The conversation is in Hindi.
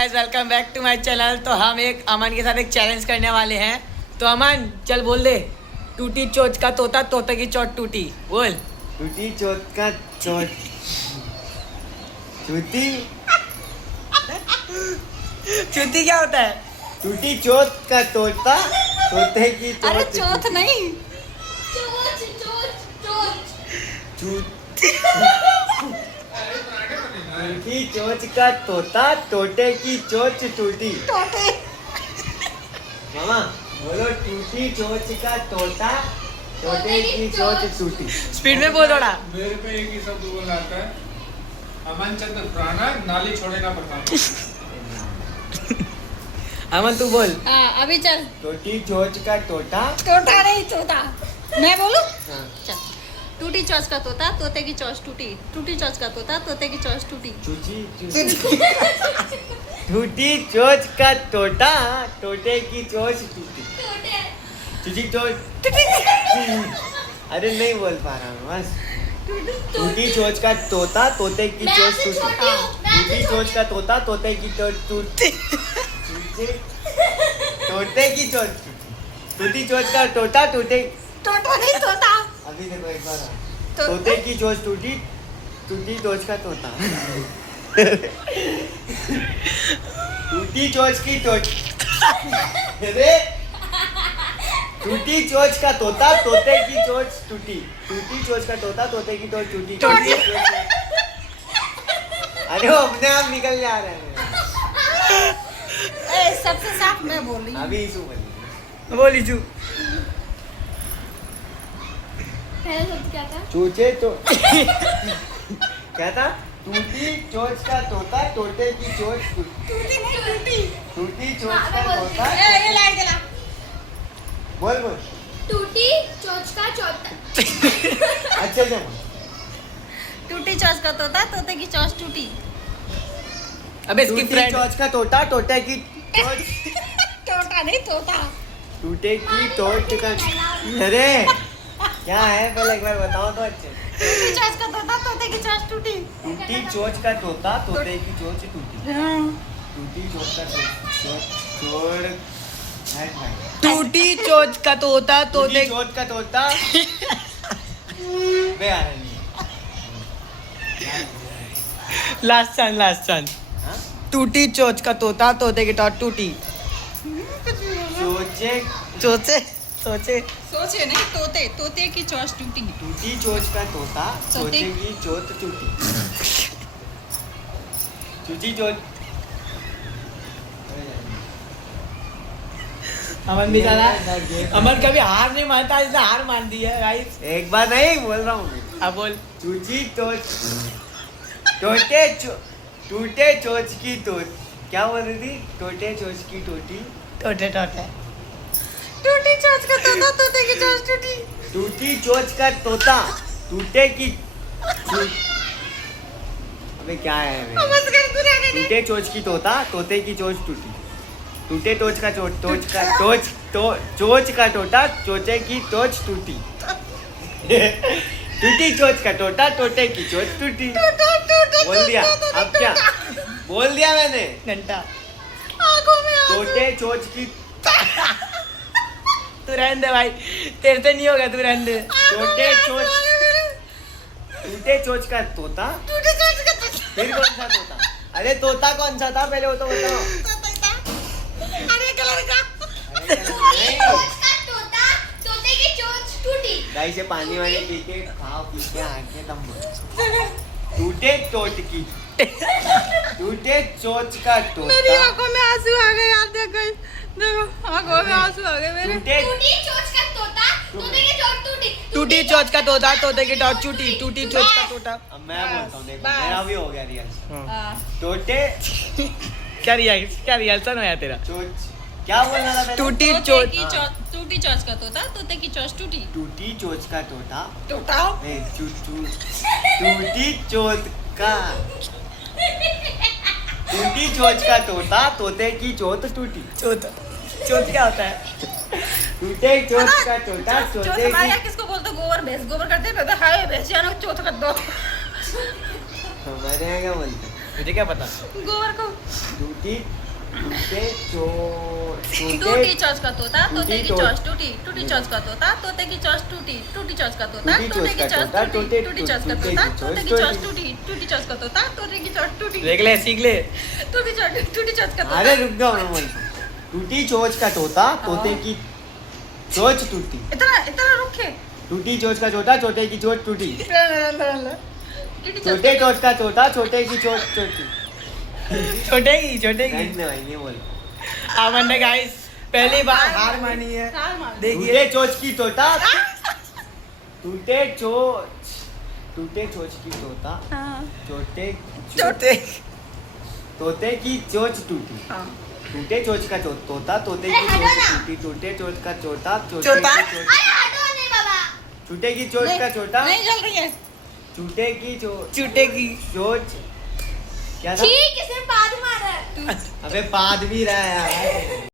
Guys welcome back to my channel. तो हम एक अमन के साथ एक चैलेंज करने वाले हैं। तो अमन चल बोल दे, टूटी चोच का तोता, तोते की चोट टूटी। बोल। टूटी चोट का चोट चूती चूती क्या होता है? टूटी चोट का तोता, तोते की चोट। अरे चौथ नहीं, टूटी चोच का तोता, तोते की चोच टूटी। मामा बोलो, टूटी चोच का तोता, तोते की चोच टूटी। स्पीड में बोल थोड़ा। मेरे पे एक ही शब्द बोल आता है, अमन चंद्र प्राणा नाली छोड़े ना पता। अमन तू बोल। अभी चल। टूटी चोच का तोता, तोता नहीं तोता, मैं बोलूं? हाँ। चल। टूटी चौच का तोता, तोते की चौच टूटी। टूटी चौच का तोता, तोते की चौच टूटी। टूटी चोच का तोता, तोते की चोच टूटी। टूटी चोच। अरे नहीं बोल पा रहा हूँ बस। टूटी चोच का तोता, तोते की चोच टूटी। टूटी चोच का तोता, तोते की चोच टूटी। तोते की चोच टूटी। टूटी चोच का तोता, तोते। तोता नहीं तोता। अभी देखो एक बार। तोते की चोच टूटी, टूटी चोच का तोता। टूटी चोच की चोच। अरे टूटी चोच का तोता, तोते की चोच टूटी। टूटी चोच का तोता, तोते की चोच टूटी। अरे वो अपने आप निकल जा रहे हैं। सबसे साफ मैं बोल रही हूँ। अभी इशू बोली। बोली तू। पहला शब्द क्या था? चूचे तो क्या था? टूटी चोच का तोता, तोते की चोच टूटी। टूटी चोच का तोता। ये लाइट जला। बोल बोल। टूटी चोच का चौथा। अच्छा अच्छा। टूटी चौच का तोता, तोते की चौच टूटी। अबे इसकी टूटी फ्रेंड। चोच का तोता, तोते की चोच। तोता नहीं तोता। टूटे की चोच का। अरे क्या है, पहले एक बार बताओ तो अच्छे। टूटी चौच का तोता, तोते की चौच टूटी। टूटी चोच का तोता, तोते की चोच टूटी। टूटी चोच का चोच छोड़। टूटी चोच का तोता, टूटी तोते। चोच का तोता। बे आ रहा नहीं। Last chance, last chance. हाँ? टूटी चोच का तोता, तोते की टोट टूटी। चोचे। चोचे सोचे। सोचे नहीं, तोते, तोते की चौच टूटी। टूटी चोच का तोता, तोते तोते की चोच टूटी। टूटी चोच। अमन भी जाना। अमन कभी हार नहीं मानता, इसने हार मान दी है गाइस। एक बार नहीं बोल रहा हूँ मैं। अब बोल। टूटी चोच। टोटे टूटे चोच की टोट। क्या बोल रही थी? टोटे चोच की टोटी। टोटे टोटे। टूटी चौच का तोता, तोते की चौच टूटी। टूटी चोच का तोता, टूटे की। अबे क्या है बे? टूटे चोच की तोता, तोते की चोच टूटी। टूटे टोच का चोच, टोच का टोच चोच का टोटा, चोचे की टोच टूटी। टूटी चोच का टोटा, तोते की चोच टूटी। बोल दिया। अब क्या बोल दिया मैंने? घंटा। टोटे चोच की। तू रहने दे भाई, तेरे से नहीं होगा, तू रहने दे। टूटे चोच का तोता। फिर कौन सा तोता? अरे तोता कौन सा था पहले वो तो बताओ। हरे कलर का। चोच का तोता, तोते की चोच टूटी। दाई से पानी वानी पी के खाओ, पी के आके दम बोलो। टूटे चोट की। टूटे चोच का मेरी तोता। आंखों में आंसू आ गए यार, देखो देखो आंखों में आंसू आ गए मेरे। टूटे टूटी चोच का तोता, तोते की चोच टूटी। टूटी चोच का तोता, तोते की टोट टूटी। टूटी चोच का तोता। अब मैं बोलता हूँ, देखो बस। मेरा भी हो गया रियल। हाँ। टोटे क्या रिएक्शन होया तेरा? चोच। क्या बोलना था पहले? टूटी तोते चोच। की चौच, टूटी चौच का तोता, तोते की चौच टूटी। टूटी चोच का तोता। टूटा। नहीं, टूटी चोच का। टूटी चोच का तोता, तोते की चोट टूटी। चोत चोत क्या होता है? टूटे चोच का तोता, चौथ तोते हमारे की। यहाँ किसको बोलते? गोबर भैंस, गोबर करते हैं तो हाय भैंस यानो चौथ कर दो। हमारे यहाँ क्या बोलते हैं? मुझे क्या पता। गोबर को टूटी टूटे चोच टूटी चोच का तोता तोते की टूटी चोच टूटी टूटी चोच का तोता तोते की चोच टूटी टूटी चोच का तोता टूटी तोते की चोच का चोच तोता, टूटी टूटे- टूटी चोच का टूटे तोता की तोते चोच की चोच टूटी। टूटी टूटी चोच का तोता तोते की चोच टूटी देख ले सीख ले। टूटी चोच का अरे तोता रुक जाओ अमन। टूटी चोच का तोता तोते की चोच टूटी इतना इतना रुके टूटी चोच का तोता तोते की चोच टूटी टूटी चोच छोटे चोच का तोता छोटे की चोच टूटी छोटे की नहीं नहीं बोल अमन ने गाइस पहली बार हार मानी है। हार मान देखिए टूटे चोच की तोता टूटे चोच की तोता हाँ छोटे छोटे तोते की चोच टूटी हाँ टूटे चोच का तोता तोते की अरे हटो चोच ना। टूटी टूटे चोच का चोटा चोता? अरे हटो नहीं बाबा टूटे की चोच का छोटा नहीं चल रही है टूटे की चोच चूटे की चोच क्या था ठीक इसे बाद मारा अबे पाद भी रहा है यार